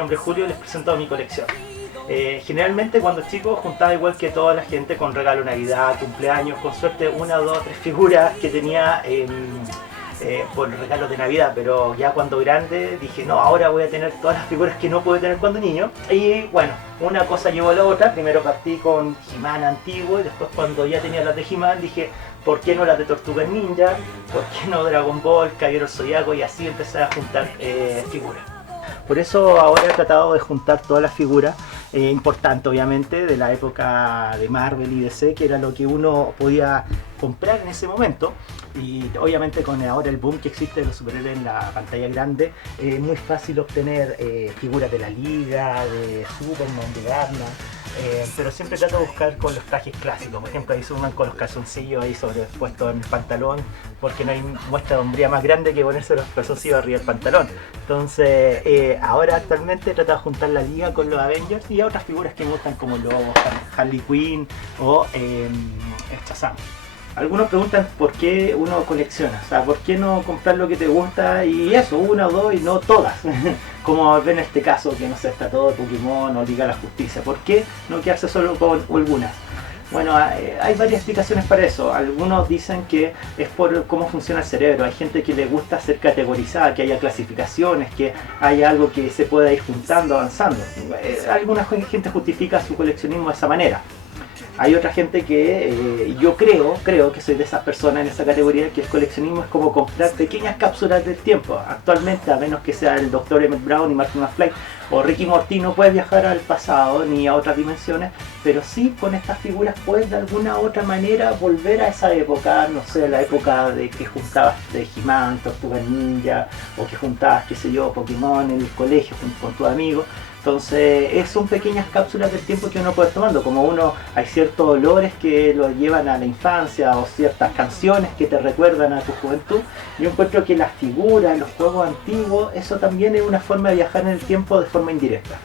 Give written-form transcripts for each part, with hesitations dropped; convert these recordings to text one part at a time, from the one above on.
nombre es Julio y les presento mi colección. Generalmente cuando chico juntaba igual que toda la gente con regalo de Navidad, cumpleaños, con suerte una, dos, tres figuras que tenía por regalos de Navidad, pero ya cuando grande dije no, ahora voy a tener todas las figuras que no pude tener cuando niño. Y bueno, una cosa llevó a la otra. Primero partí con He-Man antiguo y después cuando ya tenía las de He-Man dije ¿por qué no las de Tortugas Ninja? ¿Por qué no Dragon Ball, Caballero Zodiaco? Y así empecé a juntar figuras. Por eso ahora he tratado de juntar todas las figuras importantes, obviamente, de la época de Marvel y DC, que era lo que uno podía comprar en ese momento. Y obviamente con ahora el boom que existe de los superhéroes en la pantalla grande, es muy fácil obtener figuras de la Liga, de Superman, de Batman. Pero siempre trato de buscar con los trajes clásicos. Por ejemplo, ahí Superman con los calzoncillos ahí sobrepuestos en el pantalón, porque no hay muestra de hombría más grande que ponerse los calzoncillos arriba del pantalón. Entonces, ahora actualmente trato de juntar la Liga con los Avengers y otras figuras que me gustan como Lobo, Harley Quinn o Shazam. Algunos preguntan por qué uno colecciona, o sea, por qué no comprar lo que te gusta y eso, una o dos y no todas. Como ven en este caso, que no sé, está todo Pokémon o Liga de la Justicia. ¿Por qué no quedarse solo con algunas? Bueno, hay varias explicaciones para eso. Algunos dicen que es por cómo funciona el cerebro. Hay gente que le gusta ser categorizada, que haya clasificaciones, que haya algo que se pueda ir juntando, avanzando. Alguna gente justifica su coleccionismo de esa manera. Hay otra gente que yo creo que soy de esas personas en esa categoría, que el coleccionismo es como comprar pequeñas cápsulas del tiempo. Actualmente, a menos que sea el Dr. Emmett Brown y Marty McFly o Ricky Morty, no puedes viajar al pasado ni a otras dimensiones, pero sí con estas figuras puedes de alguna u otra manera volver a esa época, no sé, la época de que juntabas de He-Man, Tortugas Ninja, o que juntabas, qué sé yo, Pokémon en el colegio con tus amigos. Entonces son pequeñas cápsulas del tiempo que uno puede ir tomando, como hay ciertos olores que lo llevan a la infancia o ciertas canciones que te recuerdan a tu juventud. Yo encuentro que las figuras, los juegos antiguos, eso también es una forma de viajar en el tiempo de forma indirecta.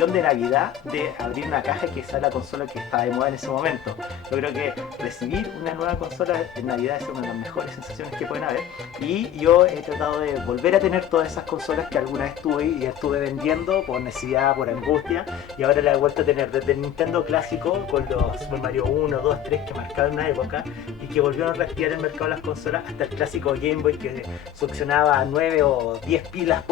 De Navidad de abrir una caja que sea la consola que está de moda en ese momento. Yo creo que recibir una nueva consola en Navidad es una de las mejores sensaciones que pueden haber, y yo he tratado de volver a tener todas esas consolas que alguna vez tuve y estuve vendiendo por necesidad, por angustia, y ahora la he vuelto a tener desde el Nintendo clásico con los Super Mario 1, 2, 3 que marcaron una época y que volvieron a reactivar el mercado de las consolas, hasta el clásico Game Boy que succionaba 9 o 10 pilas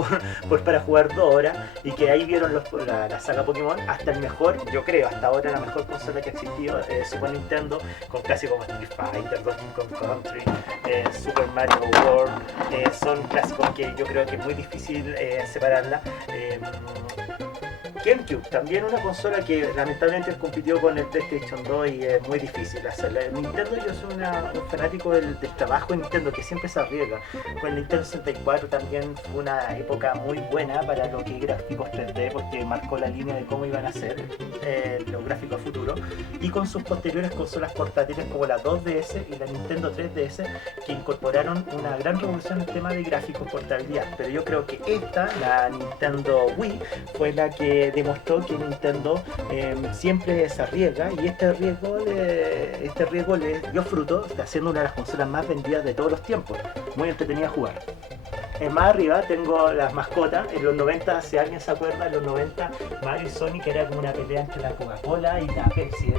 para jugar 2 horas, y que ahí vieron la saga Pokémon, hasta el mejor, yo creo, hasta ahora la mejor consola que ha existido, Super Nintendo, con clásicos como Street Fighter, Donkey Kong Country, Super Mario World, son clásicos que yo creo que es muy difícil separarla. GameCube, también una consola que lamentablemente compitió con el PlayStation 2 y es muy difícil hacerla. Nintendo, yo soy un fanático del trabajo de Nintendo, que siempre se arriesga. Con el Nintendo 64 también fue una época muy buena para lo que es gráficos 3D, porque marcó la línea de cómo iban a ser los gráficos a futuro, y con sus posteriores consolas portátiles como la 2DS y la Nintendo 3DS, que incorporaron una gran revolución en el tema de gráficos, portabilidad. Pero yo creo que la Nintendo Wii, fue la que demostró que Nintendo siempre se arriesga, y este riesgo le dio fruto, haciendo una de las consolas más vendidas de todos los tiempos. Muy entretenida a jugar. Más arriba tengo las mascotas. En los 90, si alguien se acuerda, en los 90 Mario y Sonic era como una pelea entre la Coca-Cola y la Pepsi.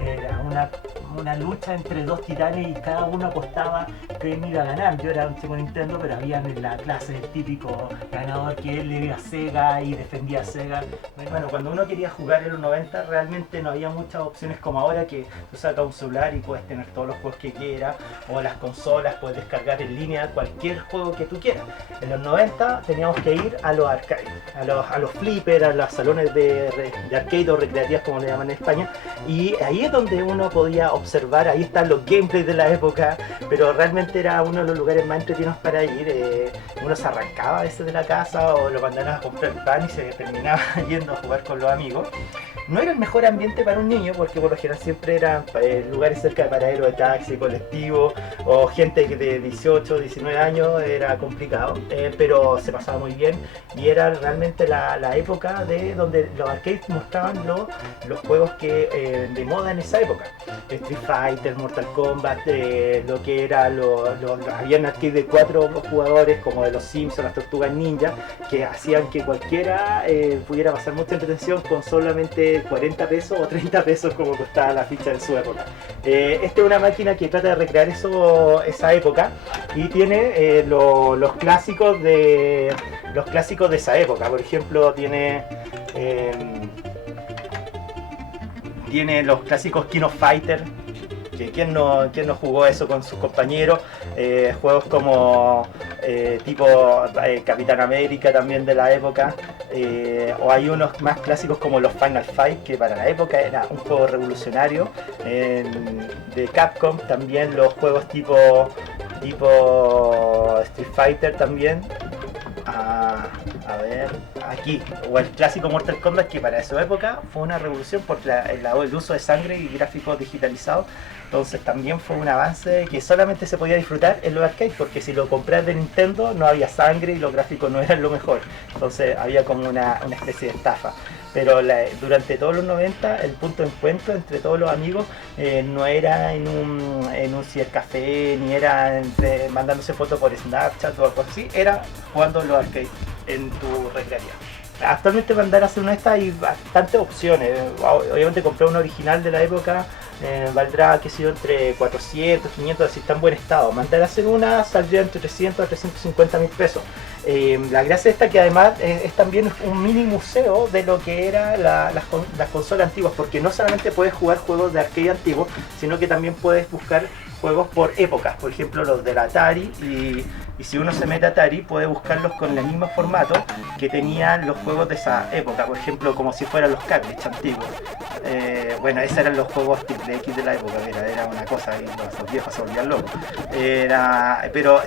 Era una lucha entre dos titanes y cada uno apostaba quién iba a ganar. Yo era un chico Nintendo, pero había en la clase el típico ganador que él le iba a Sega y defendía a Sega. Bueno, cuando uno quería jugar en los 90 realmente no había muchas opciones como ahora, que tú sacas un celular y puedes tener todos los juegos que quieras, o las consolas, puedes descargar en línea cualquier juego que tú quieras. En los 90 teníamos que ir a los arcades, a los flippers, a los salones de arcade o recreativas como le llaman en España, y ahí es donde uno podía observar, ahí están los gameplays de la época, pero realmente era uno de los lugares más entretenidos para ir. Uno se arrancaba a veces de la casa o lo mandaban a comprar pan y se terminaba yendo a jugar con los amigos. No era el mejor ambiente para un niño, porque por lo general siempre eran lugares cerca de paraderos de taxi, colectivo, o gente de 18, 19 años, era complicado. limitado, pero se pasaba muy bien y era realmente la época de donde los arcades mostraban los juegos de moda en esa época. Street Fighter, Mortal Kombat, lo que era habían arcades de 4 jugadores como de los Simpsons, las Tortugas Ninja, que hacían que cualquiera pudiera pasar mucha entretención con solamente 40 pesos o 30 pesos como costaba la ficha en su época. Esta es una máquina que trata de recrear esa época y tiene los clásicos de esa época. Por ejemplo, tiene los clásicos King of Fighter, que quién no jugó eso con sus compañeros. Juegos como tipo Capitán América también de la época, o hay unos más clásicos como los Final Fight, que para la época era un juego revolucionario, de Capcom. También los juegos tipo Street Fighter también. A ver, aquí, o el clásico Mortal Kombat, que para esa época fue una revolución por el uso de sangre y gráficos digitalizados. Entonces también fue un avance que solamente se podía disfrutar en los arcades, porque si lo compras de Nintendo no había sangre y los gráficos no eran lo mejor. Entonces había como una especie de estafa. Pero durante todos los 90 el punto de encuentro entre todos los amigos no era en un cibercafé, ni era mandándose fotos por Snapchat o algo así, era jugando los arcades en tu recreativa. Actualmente para andar a hacer una de estas hay bastantes opciones. Obviamente comprar una original de la época valdrá, qué sé yo, entre 400, 500, si está en buen estado. Mandar a hacer una saldría entre 300 a 350 mil pesos. La gracia esta que además es también un mini museo de lo que eran las consolas antiguas, porque no solamente puedes jugar juegos de arcade antiguos, sino que también puedes buscar juegos por épocas. Por ejemplo, los de la Atari, y si uno se mete a Atari puede buscarlos con el mismo formato que tenían los juegos de esa época, por ejemplo, como si fueran los cartridge antiguos. Bueno, esos eran los juegos triple X de la época, era una cosa, y los viejos se volvían locos. Pero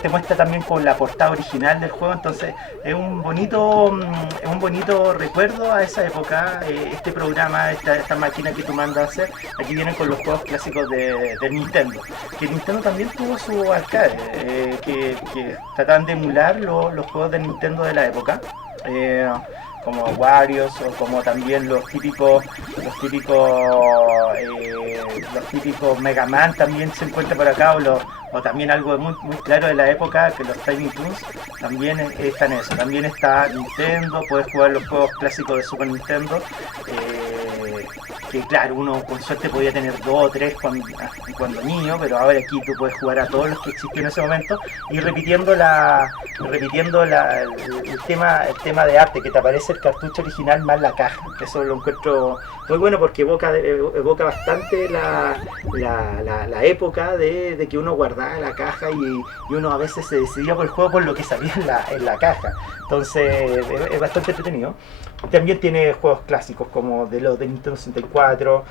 te muestra también con la portada original del juego, entonces es un bonito recuerdo a esa época. Este programa, esta máquina que tú mandas a hacer, aquí vienen con los juegos clásicos de Nintendo, que Nintendo también tuvo su arcade, que trataban de emular los juegos de Nintendo de la época, como Wario, o como también los típicos Mega Man también se encuentra por acá, o también algo muy, muy claro de la época, que los Tiny Toons también están en eso. También está Nintendo, puedes jugar los juegos clásicos de Super Nintendo, que claro, uno con suerte podía tener 2 o 3 cuando niño, pero ahora aquí tú puedes jugar a todos los que existían en ese momento, y repitiendo el tema de arte, que te aparece el cartucho original más la caja. Eso lo encuentro muy bueno, porque evoca bastante la época de que uno guardaba la caja y uno a veces se decidía por el juego por lo que salía en la caja. Entonces es bastante entretenido. También tiene juegos clásicos como de los de Nintendo 64,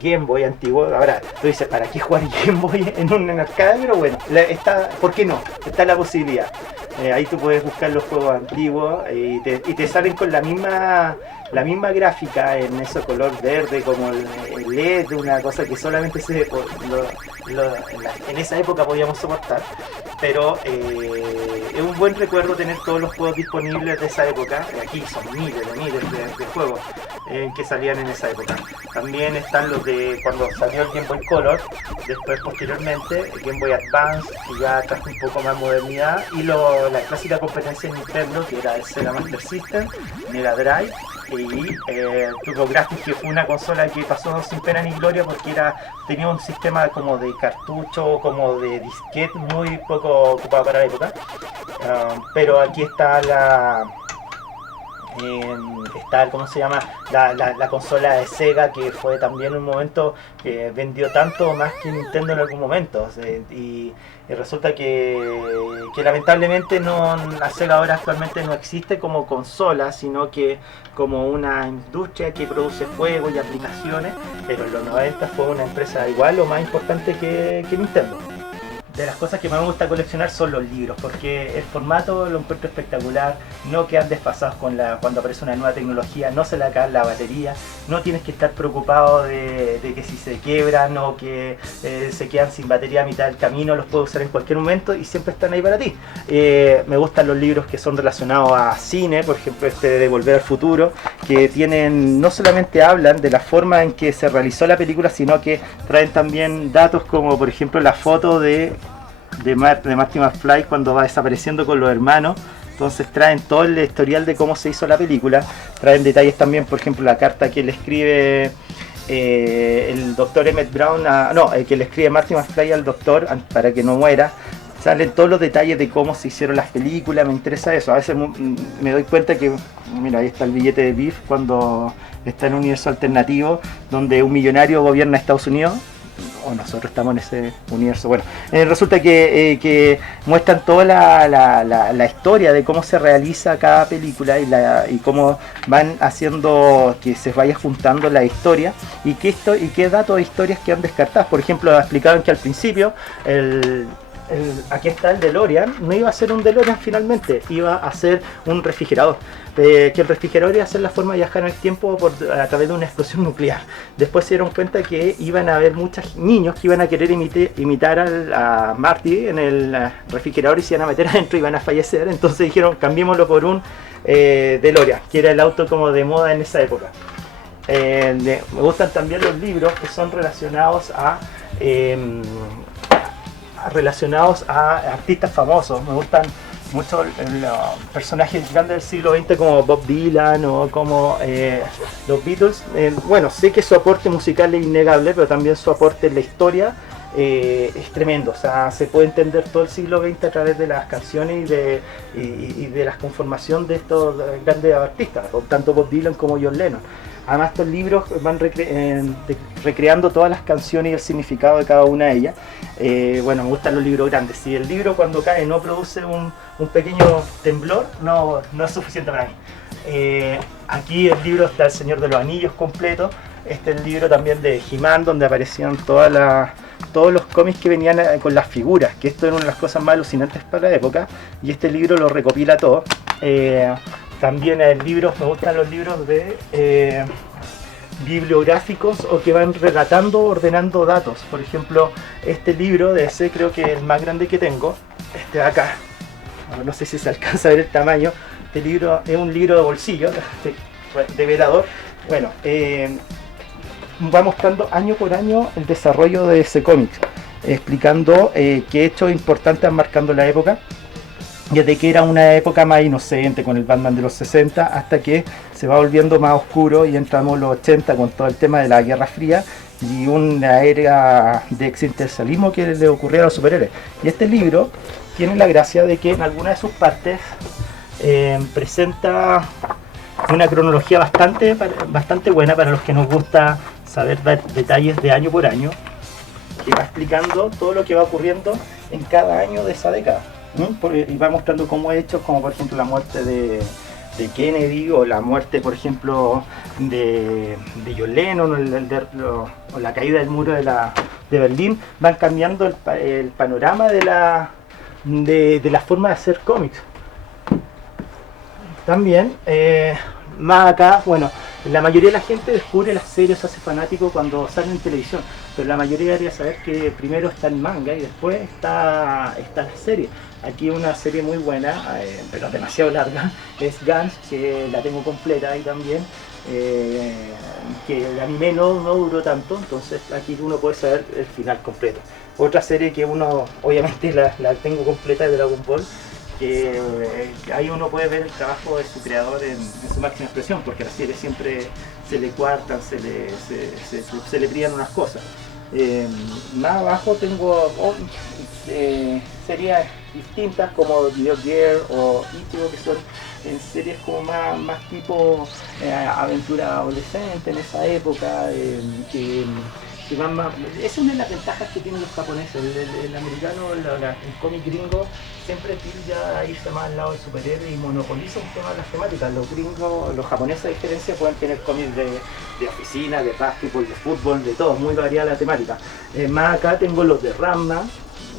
Game Boy antiguo. Ahora tú dices, ¿para qué jugar Game Boy en un arcade? Pero bueno, ¿por qué no? Está la posibilidad. Ahí tú puedes buscar los juegos antiguos y te salen con la misma gráfica en ese color verde como el LED, una cosa que solamente en esa época podíamos soportar. Pero es un buen recuerdo tener todos los juegos disponibles de esa época. Aquí son miles de juegos que salían en esa época. También están los de cuando salió el Game Boy Color, después posteriormente el Game Boy Advance, que ya trajo un poco más modernidad, y la clásica competencia de Nintendo, que era el Sega Master System, Mega Drive y TurboGrafx, que fue una consola que pasó sin pena ni gloria porque tenía un sistema como de cartucho, como de disquete, muy poco ocupado para la época. Pero aquí está ¿cómo se llama? La consola de Sega, que fue también un momento que vendió tanto más que Nintendo en algún momento, y resulta que lamentablemente la Sega ahora actualmente no existe como consola, sino que como una industria que produce juegos y aplicaciones, pero en los 90 fue una empresa igual o más importante que Nintendo. de las cosas que más me gusta coleccionar son los libros, porque el formato lo encuentro espectacular, no quedan desfasados cuando aparece una nueva tecnología, no se le acaba la batería, no tienes que estar preocupado de que si se quiebran o que se quedan sin batería a mitad del camino, los puedes usar en cualquier momento y siempre están ahí para ti. Me gustan los libros que son relacionados a cine, por ejemplo este de Volver al Futuro, que tienen, no solamente hablan de la forma en que se realizó la película, sino que traen también datos como por ejemplo la foto de Marty McFly cuando va desapareciendo con los hermanos. Entonces traen todo el historial de cómo se hizo la película, traen detalles también, por ejemplo la carta que le escribe el doctor Emmett Brown, que le escribe Marty McFly al doctor para que no muera. Salen todos los detalles de cómo se hicieron las películas, me interesa eso. A veces me doy cuenta que, mira, ahí está el billete de Biff cuando está en un universo alternativo donde un millonario gobierna Estados Unidos, o nosotros estamos en ese universo. Bueno, resulta que muestran toda la historia de cómo se realiza cada película y cómo van haciendo que se vaya juntando la historia y qué datos de historias quedan descartadas. Por ejemplo, explicaban que al principio aquí está el DeLorean, no iba a ser un DeLorean finalmente, iba a ser un refrigerador. Que el refrigerador iba a ser la forma de viajar en el tiempo a través de una explosión nuclear. Después se dieron cuenta que iban a haber muchos niños que iban a querer imitar a Marty en el refrigerador y se iban a meter adentro y iban a fallecer. Entonces dijeron, cambiémoslo por un DeLorean, que era el auto como de moda en esa época. Me gustan también los libros que son relacionados a artistas famosos. Me gustan mucho los personajes grandes del siglo XX como Bob Dylan o como los Beatles. Bueno, sé que su aporte musical es innegable, pero también su aporte en la historia es tremendo. O sea, se puede entender todo el siglo XX a través de las canciones y de la conformación de estos grandes artistas, tanto Bob Dylan como John Lennon. Además, estos libros van recreando todas las canciones y el significado de cada una de ellas. Bueno, me gustan los libros grandes. Si el libro cuando cae no produce un pequeño temblor, no es suficiente para mí. Aquí el libro está El Señor de los Anillos completo. Este es el libro también de He-Man, donde aparecían todos los cómics que venían con las figuras, que esto era una de las cosas más alucinantes para la época, y este libro lo recopila todo. También me gustan los libros de bibliográficos o que van relatando, ordenando datos. Por ejemplo, este libro de ese creo que es el más grande que tengo, este de acá. No sé si se alcanza a ver el tamaño. Este libro es un libro de bolsillo, de velador. Bueno, va mostrando año por año el desarrollo de ese cómic, explicando qué hechos importantes han marcado la época, desde que era una época más inocente con el Batman de los 60 hasta que se va volviendo más oscuro y entramos en los 80 con todo el tema de la Guerra Fría y una era de existencialismo que le ocurría a los superhéroes. Y este libro tiene la gracia de que en alguna de sus partes presenta una cronología bastante buena para los que nos gusta saber detalles de año por año, que va explicando todo lo que va ocurriendo en cada año de esa década. Y va mostrando cómo hechos como por ejemplo la muerte de Kennedy o la muerte por ejemplo de John Lennon o la caída del muro de Berlín van cambiando el panorama de la forma de hacer cómics. También más acá, bueno, la mayoría de la gente descubre las series, se hace fanático cuando salen en televisión, pero la mayoría debería saber que primero está el manga y después está la serie. Aquí una serie muy buena, pero demasiado larga, es Gantz, que la tengo completa ahí también, que el anime no duró tanto, entonces aquí uno puede saber el final completo. Otra serie que uno obviamente la tengo completa de Dragon Ball, que ahí uno puede ver el trabajo de su creador en su máxima expresión, porque a la serie siempre se le cuartan, se le brillan unas cosas. Más abajo tengo series distintas como Video Gear o Ichigo, que son series como más tipo aventura adolescente en esa época, que van más. Esa es una de las ventajas que tienen los japoneses. El americano, el cómic gringo, siempre tilda irse más al lado del superhéroe y monopoliza un tema de las temáticas. Los japoneses a diferencia pueden tener cómics de oficina, de básquetbol, de fútbol, de todo, muy variada la temática. Más acá tengo los de Ranma,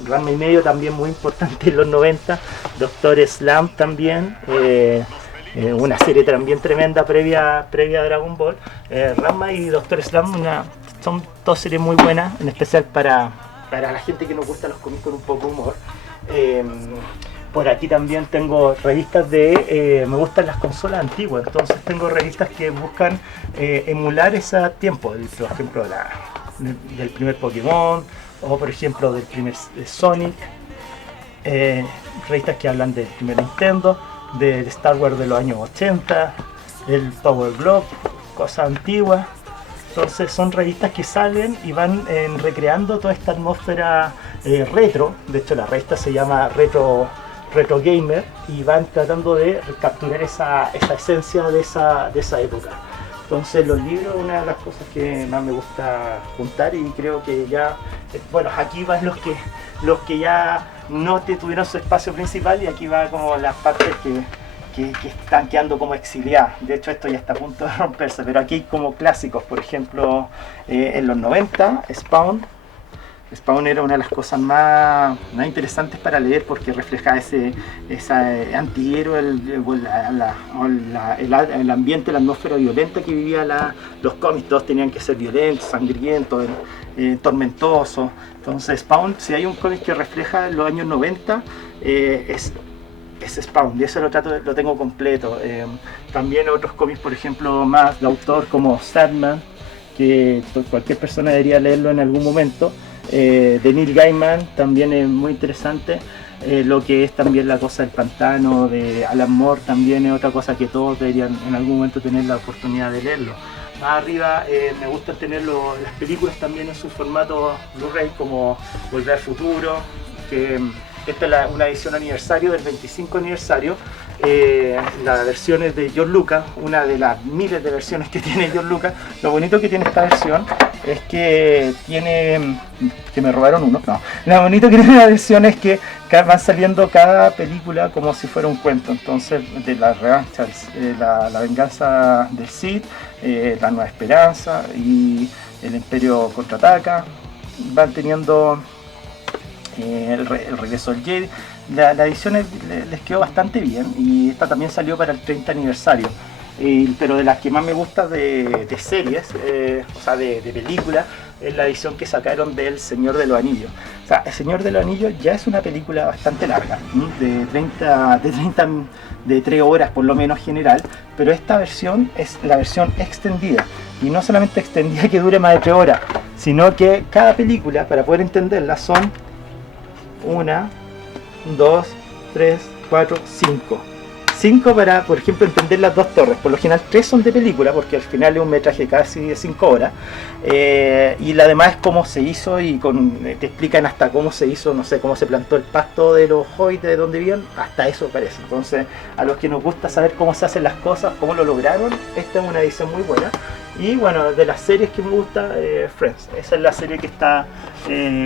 Ranma y medio también muy importante en los 90, Doctor Slump también, una serie también tremenda previa a Dragon Ball. Ranma y Doctor Slump son dos series muy buenas, en especial para la gente que nos gusta los cómics con un poco de humor. Por aquí también tengo revistas me gustan las consolas antiguas, entonces tengo revistas que buscan emular ese tiempo, por ejemplo del primer Pokémon, o por ejemplo del primer Sonic, revistas que hablan del primer Nintendo, del Star Wars de los años 80, el Power Glove, cosas antiguas. Entonces son revistas que salen y van recreando toda esta atmósfera retro. De hecho la revista se llama Retro Gamer y van tratando de capturar esa esencia de esa época. Entonces los libros, una de las cosas que más me gusta juntar, y creo que ya, bueno, aquí van los que ya no tuvieron su espacio principal, y aquí va como las partes que están quedando como exiliadas. De hecho esto ya está a punto de romperse, pero aquí hay como clásicos, por ejemplo en los 90, Spawn era una de las cosas más interesantes para leer, porque reflejaba ese antihéroe, el ambiente, la atmósfera violenta que vivía los cómics. Todos tenían que ser violentos, sangrientos, tormentosos. Entonces Spawn, si hay un cómic que refleja los años 90, es Spawn, y eso lo tengo completo. También otros cómics, por ejemplo, más de autor como Sandman, que cualquier persona debería leerlo en algún momento. De Neil Gaiman también es muy interesante. Lo que es también La cosa del pantano de Alan Moore también es otra cosa que todos deberían en algún momento tener la oportunidad de leerlo. Más arriba me gusta tener las películas también en su formato Blu-ray, como Volver al Futuro, que esta es una edición aniversario del 25 aniversario. Las versiones de George Lucas, una de las miles de versiones que tiene George Lucas. Lo bonito que tiene esta versión es que tiene, que me robaron uno, no, lo bonito que tiene la versión es que van saliendo cada película como si fuera un cuento. Entonces, de la revancha, la venganza del Sith, la nueva esperanza y el Imperio contraataca, van teniendo el regreso del Jedi. La edición les quedó bastante bien, y esta también salió para el 30 aniversario. Pero de las que más me gusta de series, o sea de películas, es la edición que sacaron del Señor de los Anillos. O sea, El Señor de los Anillos ya es una película bastante larga, de 3 horas por lo menos general, pero esta versión es la versión extendida, y no solamente extendida que dure más de 3 horas, sino que cada película, para poder entenderla, son 1, 2, 3, 4, 5. 5 para, por ejemplo, entender las 2 torres. Por lo general 3 son de película, porque al final es un metraje casi de 5 horas. Y la demás es cómo se hizo, y te explican hasta cómo se hizo, no sé, cómo se plantó el pasto de los hobbits, de donde vivían, hasta eso parece. Entonces, a los que nos gusta saber cómo se hacen las cosas, cómo lo lograron, esta es una edición muy buena. Y bueno, de las series que me gusta, Friends. Esa es la serie que está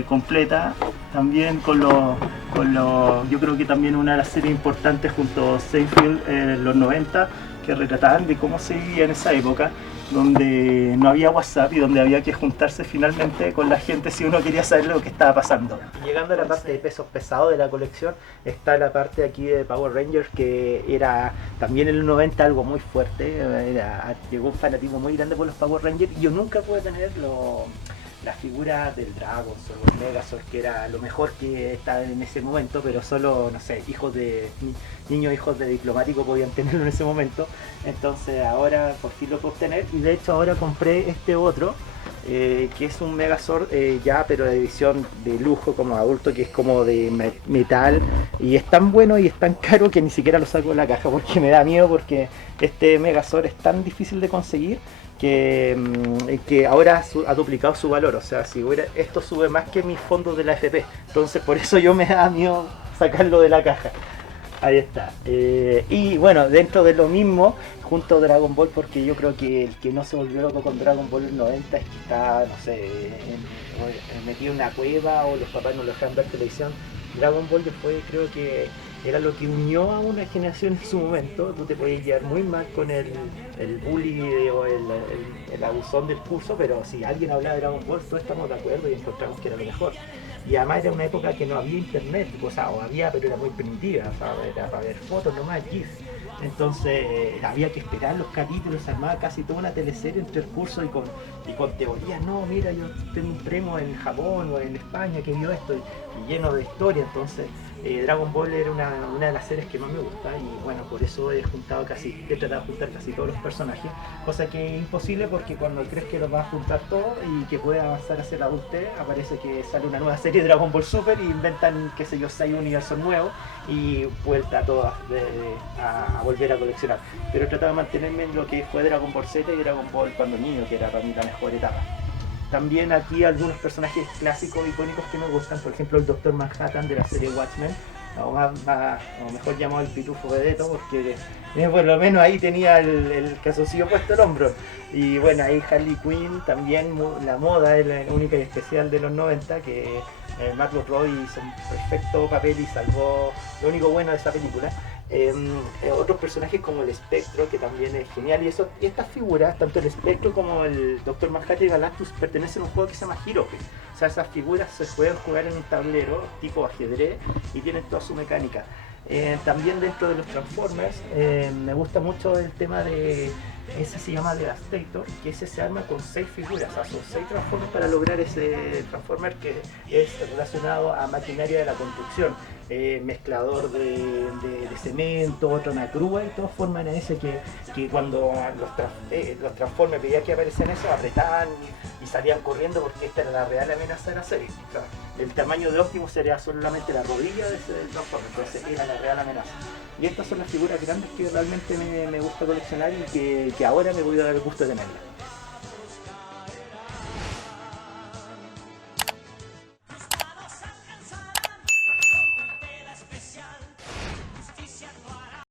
completa, también yo creo que también una de las series importantes junto a Seinfeld en los 90, que retrataban de cómo se vivía en esa época, donde no había WhatsApp y donde había que juntarse finalmente con la gente si uno quería saber lo que estaba pasando. Llegando a la parte de pesos pesados de la colección, está la parte aquí de Power Rangers, que era también en los 90 algo muy fuerte. Llegó un fanatismo muy grande por los Power Rangers, y yo nunca pude tener las figuras del Dragon o el Megazord, que era lo mejor que estaba en ese momento, pero solo, no sé, niños hijos de diplomático podían tenerlo en ese momento. Entonces ahora por fin lo puedo obtener, y de hecho ahora compré este otro, que es un Megazord ya, pero de edición de lujo como adulto, que es como de metal, y es tan bueno y es tan caro que ni siquiera lo saco de la caja, porque me da miedo, porque este Megazord es tan difícil de conseguir que ahora ha duplicado su valor. O sea, si esto sube más que mis fondos de la AFP, entonces por eso yo me da miedo sacarlo de la caja. Ahí está. Y bueno, dentro de lo mismo, junto a Dragon Ball, porque yo creo que el que no se volvió loco con Dragon Ball en 90 es que está, no sé, metido en una cueva, o los papás no lo dejan ver televisión. Dragon Ball después creo que era lo que unió a una generación en su momento. Tú te podías llevar muy mal con el bully o el abusón del curso, pero si alguien hablaba de Dragon Ball, todos estamos de acuerdo y encontramos que era lo mejor. Y además era una época que no había internet, o sea, o había, pero era muy primitiva, o sea, era para ver fotos nomás, GIF. Entonces había que esperar los capítulos, se armaba casi toda una teleserie entre el curso y con teorías. No, mira, yo tengo un primo en Japón o en España que vio esto y lleno de historia. Entonces Dragon Ball era una de las series que más me gusta y bueno, por eso he tratado de juntar casi todos los personajes, cosa que es imposible porque cuando crees que los vas a juntar todos y que puede avanzar hacia la adultez, aparece que sale una nueva serie de Dragon Ball Super y inventan, qué sé yo, 6 universos nuevos y vuelta a todas a volver a coleccionar. Pero he tratado de mantenerme en lo que fue Dragon Ball Z y Dragon Ball cuando niño, que era para mí la mejor etapa. También aquí algunos personajes clásicos, icónicos que me gustan, por ejemplo el Doctor Manhattan de la serie Watchmen, o mejor llamado el Pitufo Vedeto, porque por lo menos ahí tenía el calzoncillo puesto el hombro. Y bueno, ahí Harley Quinn, también la moda es la única y especial de los 90, que Margot Robbie hizo un perfecto papel y salvó lo único bueno de esa película. Otros personajes como el Espectro, que también es genial, y estas figuras, tanto el Espectro como el Doctor Manhattan y Galactus, pertenecen a un juego que se llama Heroes. O sea, esas figuras se pueden jugar en un tablero tipo ajedrez y tienen toda su mecánica. También dentro de los Transformers me gusta mucho el tema de ese, se llama Devastator, que ese se arma con 6 figuras, o sea, son 6 Transformers para lograr ese Transformer que es relacionado a maquinaria de la construcción, mezclador de cemento, otra una grúa, y todos forman ese que cuando los Transformers veían que aparecían eso, apretaban y salían corriendo porque esta era la real amenaza de la serie. O sea, el tamaño de Optimus sería solamente la rodilla de ese Transformer, entonces era la real amenaza. Y estas son las figuras grandes que realmente me gusta coleccionar y que ahora me voy a dar el gusto de tenerlas.